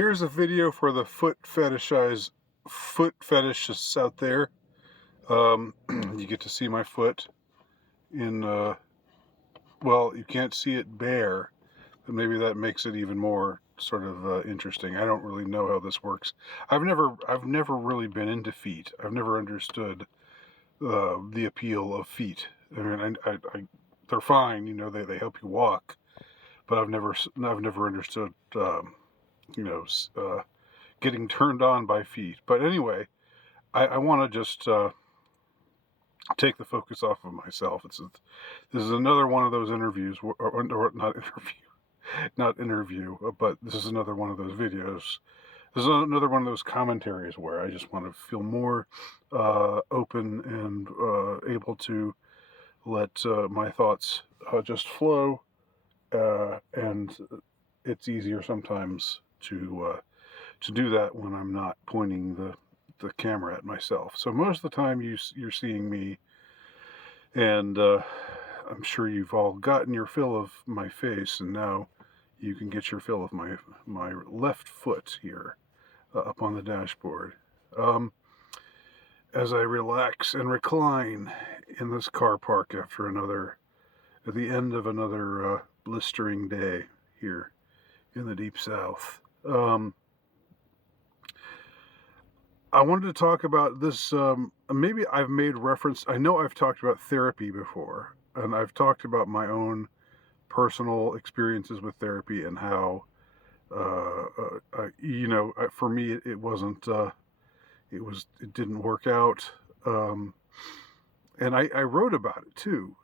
Here's a video for the foot fetishists out there. You get to see my foot in, well, you can't see it bare, but maybe that makes it even more sort of interesting. I don't really know how this works. I've never really been into feet. I've never understood the appeal of feet. I mean, they're fine, they help you walk, but I've never understood, you know, getting turned on by feet. But anyway, I want to just take the focus off of myself. This is another one of those interviews, or not interview, but this is another one of those videos. This is another one of those commentaries where I just want to feel more open and able to let my thoughts just flow, and it's easier sometimes to do that when I'm not pointing the camera at myself. So most of the time you're seeing me, and I'm sure you've all gotten your fill of my face, and now you can get your fill of my left foot here up on the dashboard. As I relax and recline in this car park at the end of another blistering day here in the Deep South. I wanted to talk about this. Maybe I've made reference. I know I've talked about therapy before, and I've talked about my own personal experiences with therapy and how, for me, it wasn't. It didn't work out, and I wrote about it too.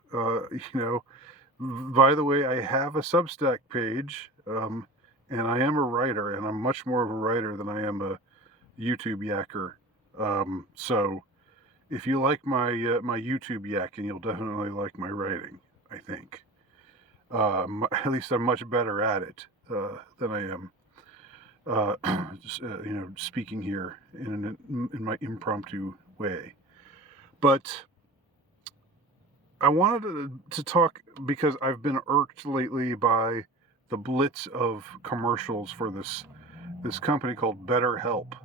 By the way, I have a Substack page, and I am a writer, and I'm much more of a writer than I am a YouTube yacker. So if you like my YouTube yakking, you'll definitely like my writing, I think. At least I'm much better at it than I am speaking here in my impromptu way. But I wanted to talk because I've been irked lately by the blitz of commercials for this company called BetterHelp.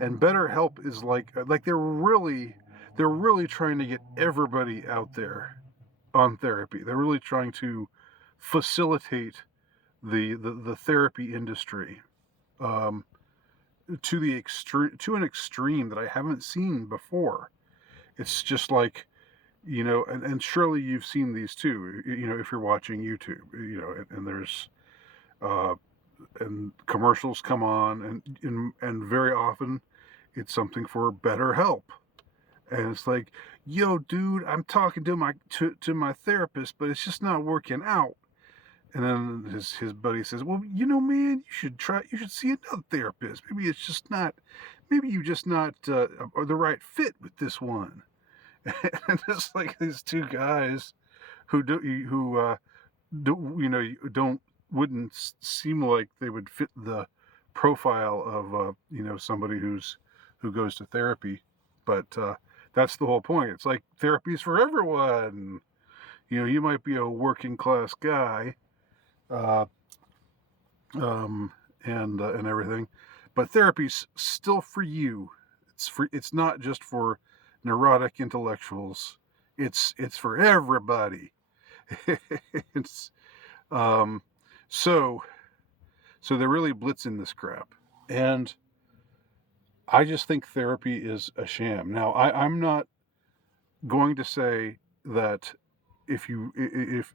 And BetterHelp is like they're really trying to get everybody out there on therapy. They're really trying to facilitate the therapy industry to an extreme that I haven't seen before. It's just like, and surely you've seen these too, if you're watching YouTube, and there's and commercials come on, and very often it's something for BetterHelp, and it's like, yo, dude, I'm talking to my therapist, but it's just not working out. And then his buddy says, well, man, you should see another therapist. Maybe you just not the right fit with this one. And it's like these two guys who wouldn't seem like they would fit the profile of somebody who goes to therapy, but that's the whole point. It's like therapy's for everyone. You might be a working class guy, and everything, but therapy's still for you. It's not just for neurotic intellectuals. It's for everybody. It's so they're really blitzing this crap, and I just think therapy is a sham. Now, I'm not going to say that if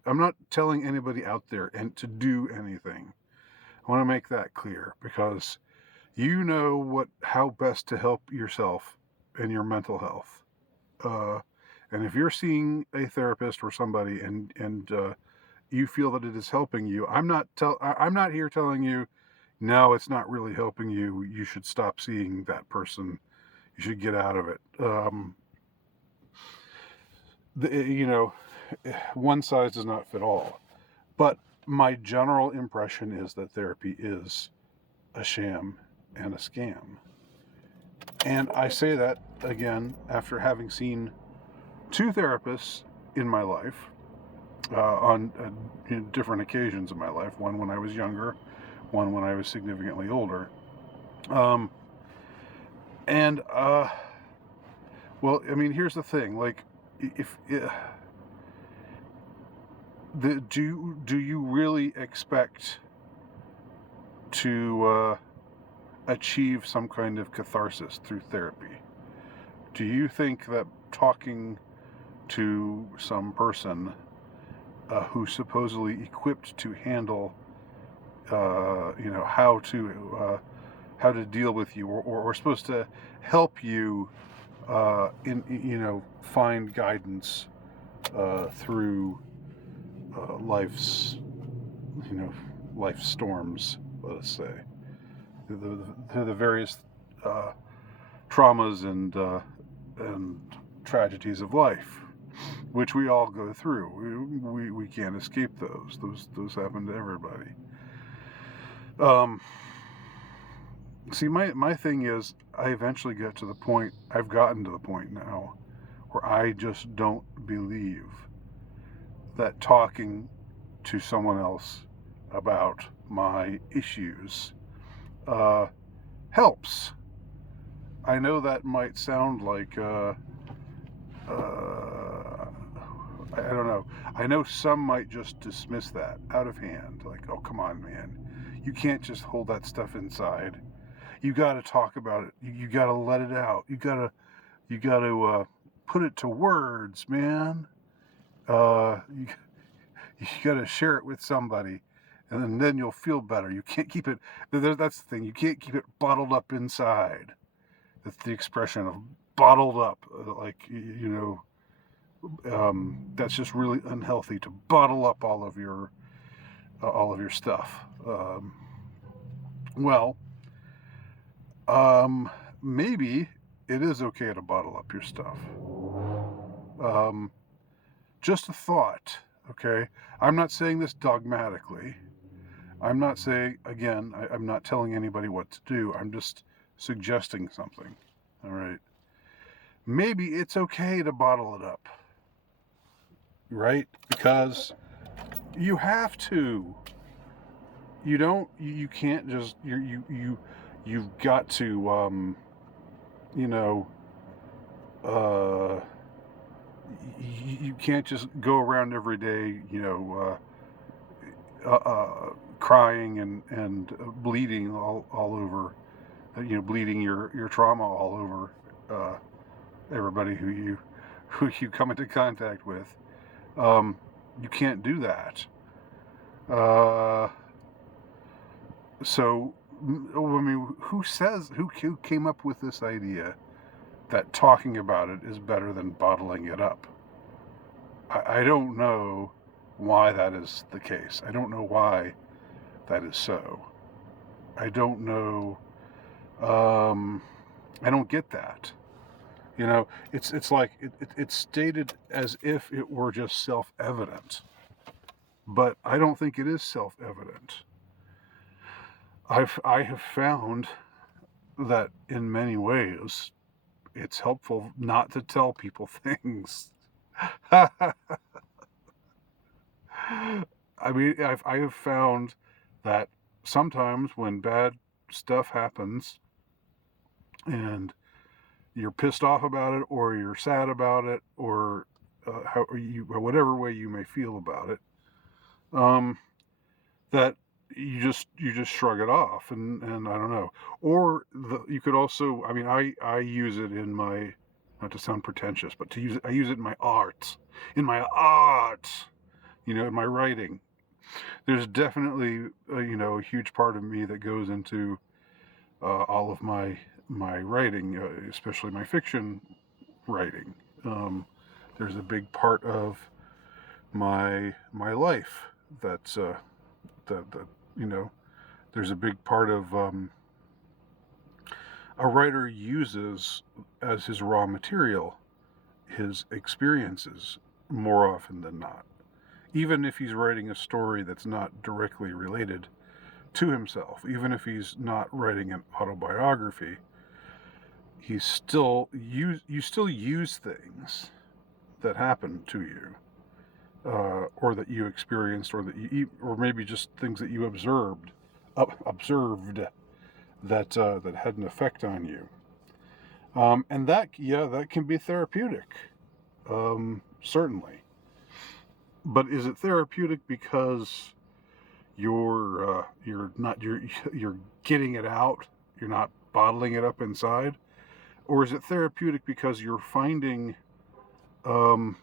I'm not telling anybody out there and to do anything. I want to make that clear, because you know how best to help yourself and your mental health. And if you're seeing a therapist or somebody and you feel that it is helping you, I'm not here telling you, no, it's not really helping you. You should stop seeing that person. You should get out of it. One size does not fit all. But my general impression is that therapy is a sham and a scam. And I say that, again, after having seen two therapists in my life, on different occasions in my life. One when I was younger, one when I was significantly older. Well, I mean, here's the thing. Like, if do you really expect to achieve some kind of catharsis through therapy? Do you think that talking to some person who's supposedly equipped to handle, how to deal with you, or supposed to help you find guidance through life's life storms, let us say, through the various traumas and tragedies of life, which we all go through. We can't escape those. Those happen to everybody. See, my thing is, I've gotten to the point now where I just don't believe that talking to someone else about my issues helps. I know that might sound like I don't know. I know some might just dismiss that out of hand, like, oh, come on, man, you can't just hold that stuff inside. You got to talk about it. You got to let it out. You got to put it to words, man. You got to share it with somebody, and then you'll feel better. You can't keep it. That's the thing. You can't keep it bottled up inside. That's the expression of bottled up. That's just really unhealthy to bottle up all of your stuff. Maybe it is okay to bottle up your stuff. Just a thought, okay? I'm not saying this dogmatically. I'm not saying, again, I'm not telling anybody what to do. I'm just suggesting something, all right? Maybe it's okay to bottle it up, right? Because you have to. You can't just, you've got to, you can't just go around every day, crying and bleeding all over, bleeding your trauma all over everybody who you come into contact with. You can't do that. So, I mean, who came up with this idea that talking about it is better than bottling it up? I don't know why that is the case. I don't know why that is so. I don't know. I don't get that. It's like it's stated as if it were just self-evident, but I don't think it is self-evident. I have found that in many ways it's helpful not to tell people things. I mean, I have found that sometimes when bad stuff happens and you're pissed off about it, or you're sad about it, or or whatever way you may feel about it, that you just shrug it off, and I don't know. Or you could also, I mean, I use it in my, not to sound pretentious, but I use it in my art, in my writing. There's definitely a huge part of me that goes into all of my writing, especially my fiction writing. There's a big part of my life that's that there's a big part of a writer uses as his raw material his experiences more often than not. Even if he's writing a story that's not directly related to himself, even if he's not writing an autobiography, you still use things that happen to you, or that you experienced, or that or maybe just things that you observed observed that that had an effect on you. And that can be therapeutic, certainly. But is it therapeutic because you're getting it out, you're not bottling it up inside, or is it therapeutic because you're finding a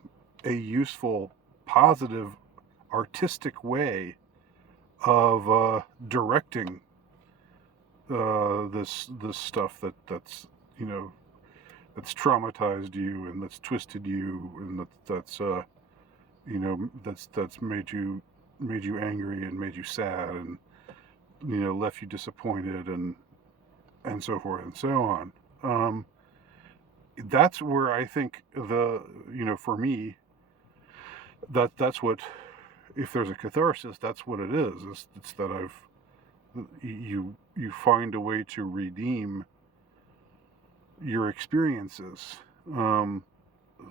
useful, positive, artistic way of directing this stuff that's that's traumatized you and that's twisted you and that's that's made you angry and made you sad and left you disappointed and so forth and so on. That's where I think for me, that's what, if there's a catharsis, that's what it is. It's that you find a way to redeem your experiences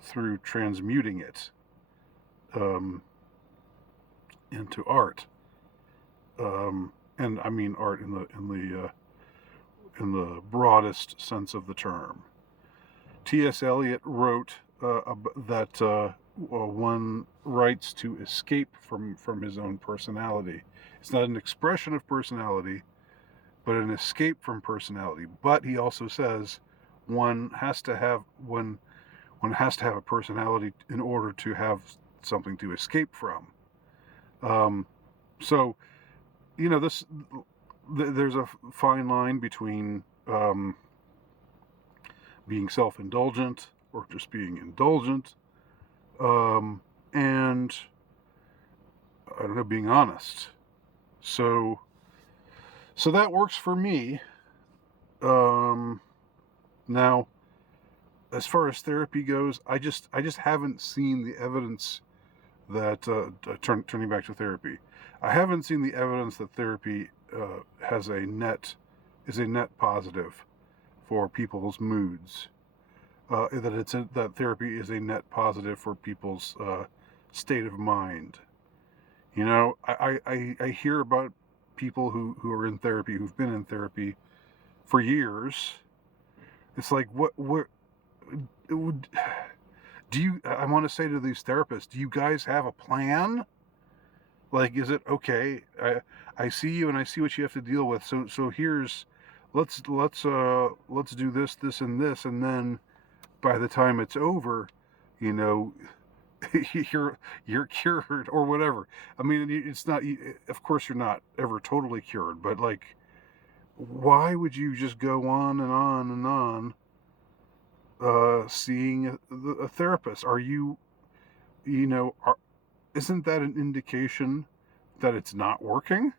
through transmuting it into art, and I mean art in the broadest sense of the term. T.S. Eliot wrote that one writes to escape from his own personality. It's not an expression of personality, but an escape from personality. But he also says one has to have a personality in order to have something to escape from. So there's a fine line between being self-indulgent or just being indulgent, and I don't know, being honest. So that works for me. Now, as far as therapy goes, I just haven't seen the evidence that turning back to therapy, I haven't seen the evidence that therapy is a net positive for people's moods. That therapy is a net positive for people's state of mind. I hear about people who are in therapy, who've been in therapy for years. It's like, what do you, I want to say to these therapists, do you guys have a plan? Like, is it okay? I see you and I see what you have to deal with. So here's, let's do this and this, and then by the time it's over, you're cured or whatever. I mean, it's not. Of course, you're not ever totally cured, but like, why would you just go on and on and on seeing a therapist? Are you, isn't that an indication that it's not working?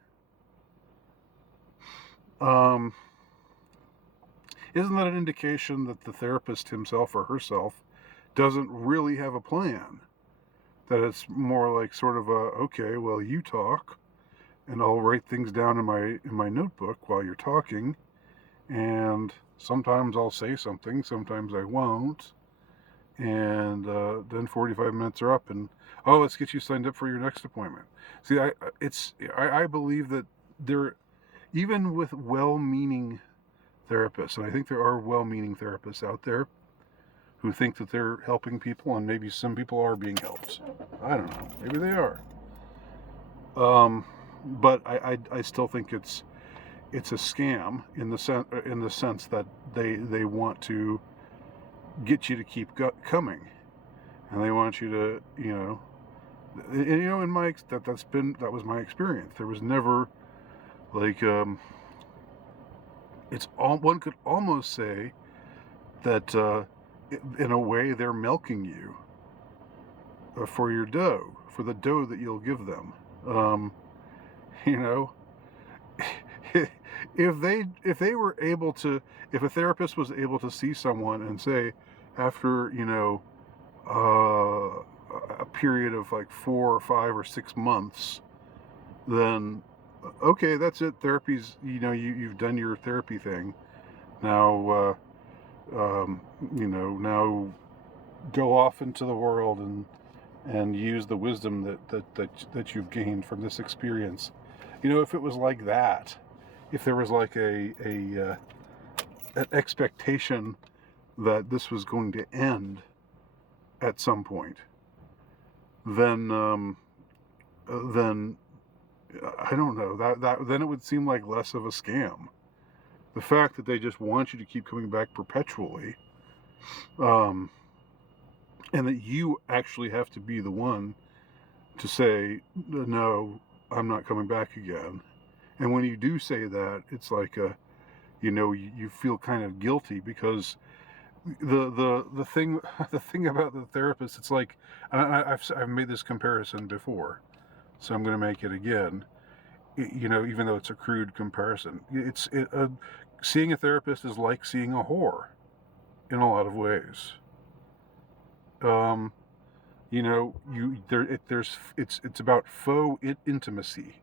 Isn't that an indication that the therapist himself or herself doesn't really have a plan? That it's more like sort of okay, well, you talk, and I'll write things down in my notebook while you're talking, and sometimes I'll say something, sometimes I won't, and then 45 minutes are up, and let's get you signed up for your next appointment. See, I believe that there, even with well-meaning therapists, and I think there are well-meaning therapists out there who think that they're helping people, and maybe some people are being helped. I don't know. Maybe they are. But I still think it's a scam in the sense that they want to get you to keep coming, and they want you to in my that was my experience. There was never like one could almost say that in a way they're milking you for your dough, for the dough that you'll give them. If they were able to, if a therapist was able to see someone and say, after a period of like 4 or 5 or 6 months, then okay, that's it. Therapy's, you've done your therapy thing. Now, now go off into the world and use the wisdom that you've gained from this experience. If it was like that, if there was like an expectation that this was going to end at some point, then I don't know, that then it would seem like less of a scam. The fact that they just want you to keep coming back perpetually, and that you actually have to be the one to say, no, I'm not coming back again. And when you do say that, it's like you feel kind of guilty, because the thing the thing about the therapist, it's like, I've made this comparison before, so I'm going to make it again. Even though it's a crude comparison, seeing a therapist is like seeing a whore in a lot of ways. It's about faux intimacy.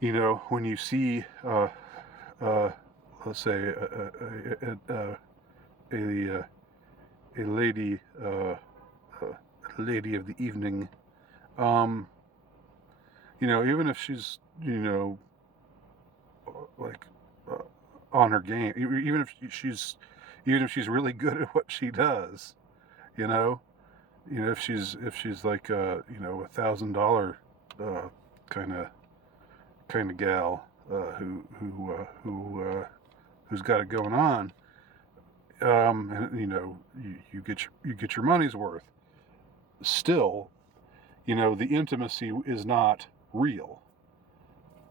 When you see, let's say, a lady, a lady of the evening, even if she's, like, on her game, even if she's really good at what she does, if she's like, $1,000 kind of gal, who's got it going on, and you get your money's worth. Still, the intimacy is not real.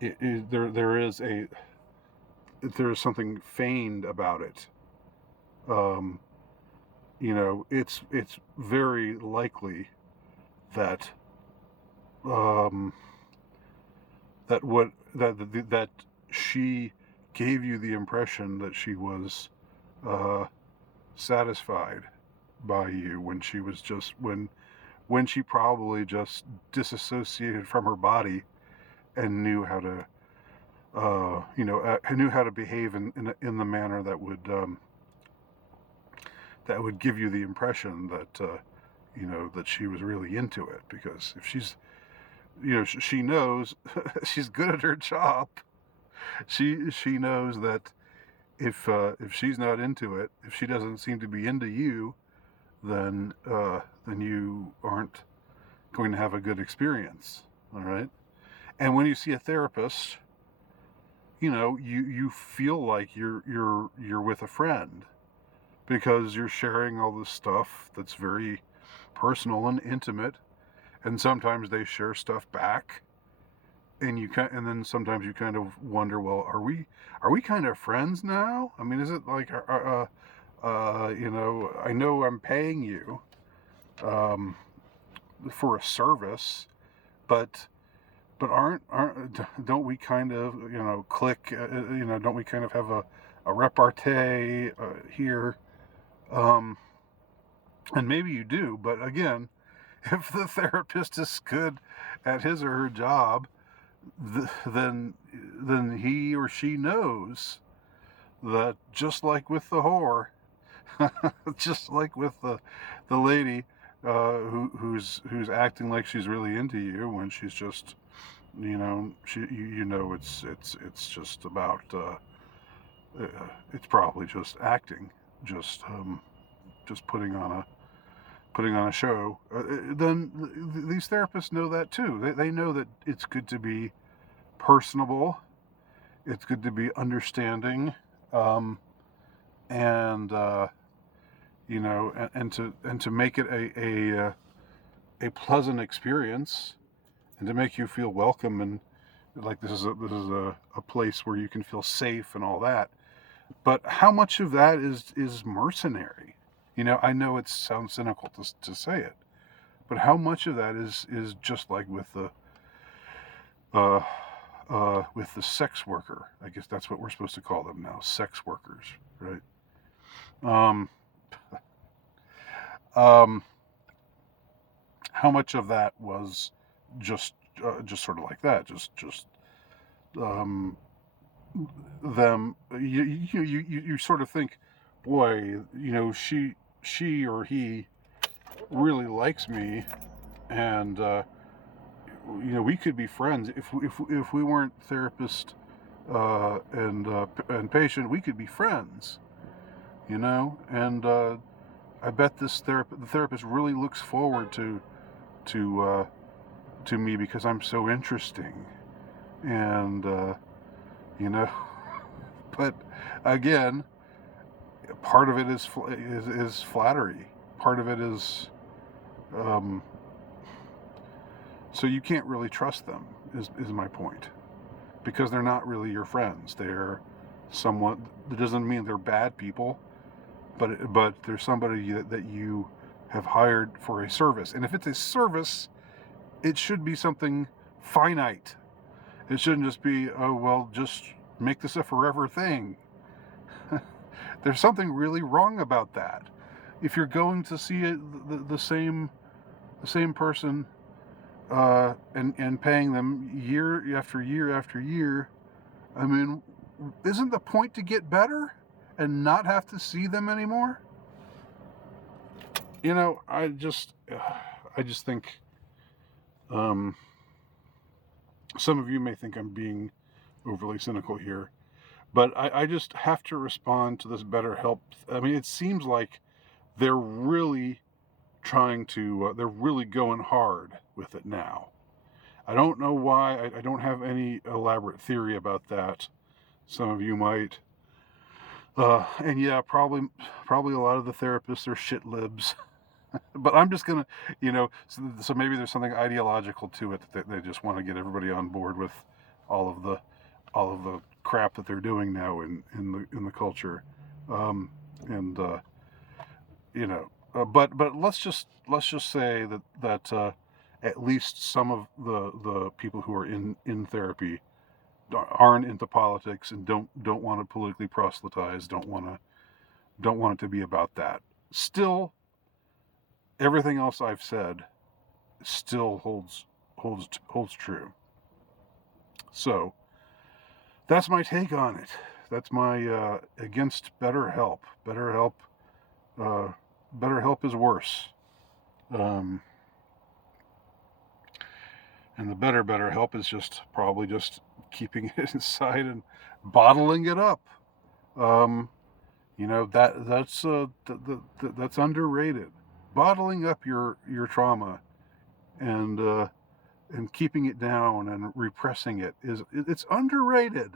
There is something feigned about it. It's very likely that that she gave you the impression that she was satisfied by you when she was just when she probably just disassociated from her body and knew how to knew how to behave in the manner that would give you the impression that that she was really into it. Because if she's, she knows she's good at her job. She knows that if she's not into it, if she doesn't seem to be into you, then you aren't going to have a good experience. All right. And when you see a therapist, you feel like you're with a friend, because you're sharing all this stuff that's very personal and intimate, and sometimes they share stuff back, and and then sometimes you kind of wonder, well, are we kind of friends now? I mean, is it like, I know I'm paying you for a service, but don't we kind of click? Don't we kind of have a repartee here? And maybe you do, but again, if the therapist is good at his or her job, then he or she knows that, just like with the whore, just like with the lady who's acting like she's really into you when she's just, it's just about, it's probably just acting, just putting on a show. Then these therapists know that too. They know that it's good to be personable, it's good to be understanding, and to make it a pleasant experience, and to make you feel welcome, and like this is a place where you can feel safe and all that. But how much of that is mercenary? I know it sounds cynical to say it, but how much of that is just like with the sex worker? I guess that's what we're supposed to call them now, sex workers, right? How much of that was just sort of like that, just them? You sort of think, boy, she or he really likes me, and we could be friends if we weren't therapist and patient, we could be friends, you know. And I bet the therapist really looks forward to to me because I'm so interesting, and you know. But again, part of it is flattery. Part of it is um, so you can't really trust them. Is my point, because they're not really your friends. They're someone. That doesn't mean they're bad people, but they're somebody that you have hired for a service. And if it's a service, it should be something finite. It shouldn't just be, oh well, just make this a forever thing. There's something really wrong about that. If you're going to see the same person and paying them year after year after year, I mean, isn't the point to get better and not have to see them anymore? You know, I just think um, some of you may think I'm being overly cynical here, but I just have to respond to this BetterHelp. I mean, it seems like they're really trying to, they're really going hard with it now. I don't know why. I don't have any elaborate theory about that. Some of you might. And yeah, probably a lot of the therapists are shit libs. But I'm just gonna, you know, so maybe there's something ideological to it that they just want to get everybody on board with all of the crap that they're doing now in the culture, and you know, but let's just say that at least some of the people who are in therapy aren't into politics and don't want to politically proselytize, don't want it to be about that. Still, everything else I've said still holds true. So that's my take on it. That's my against BetterHelp. Uh, BetterHelp is worse. Um, and the BetterHelp is just probably just keeping it inside and bottling it up. You know, that's underrated. Bottling up your trauma and keeping it down and repressing it's underrated.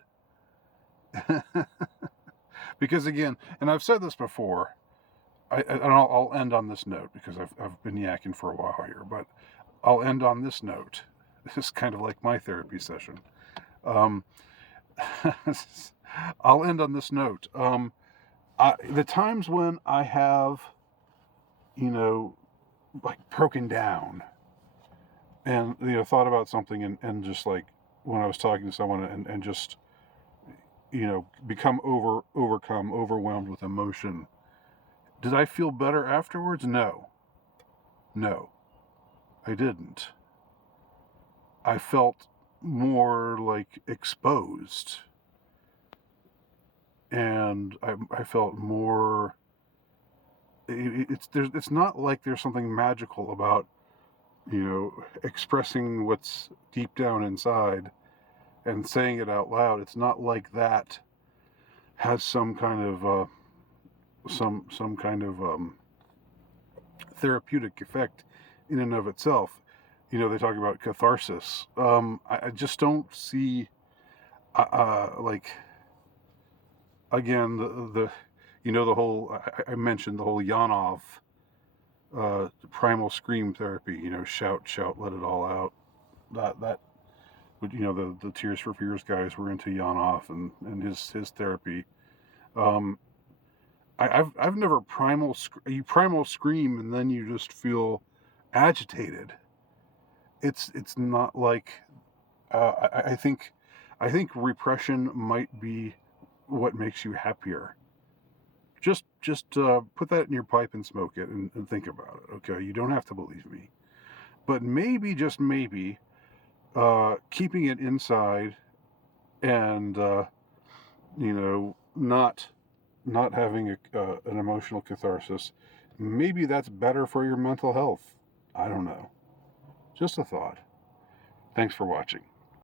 Because again, and I've said this before, I'll end on this note because I've been yakking for a while here, but I'll end on this note. This is kind of like my therapy session. Um, I'll end on this note. The times when I have, you know, like broken down and, you know, thought about something and just like when I was talking to someone and just, you know, overcome, overwhelmed with emotion. Did I feel better afterwards? No, I didn't. I felt more like exposed, and I felt more. It's not like there's something magical about, you know, expressing what's deep down inside and saying it out loud. It's not like that has some kind of some kind of therapeutic effect in and of itself. You know, they talk about catharsis. I just don't see like, again, the you know, the whole, I mentioned the whole Yanov primal scream therapy. You know, shout, let it all out. That you know, the Tears for Fears guys were into Yanov and his therapy. Um, I've never you primal scream and then you just feel agitated. It's not like I think repression might be what makes you happier. Just put that in your pipe and smoke it and think about it. Okay, you don't have to believe me, but maybe, just maybe, keeping it inside and you know, not having an emotional catharsis, maybe that's better for your mental health. I don't know. Just a thought. Thanks for watching.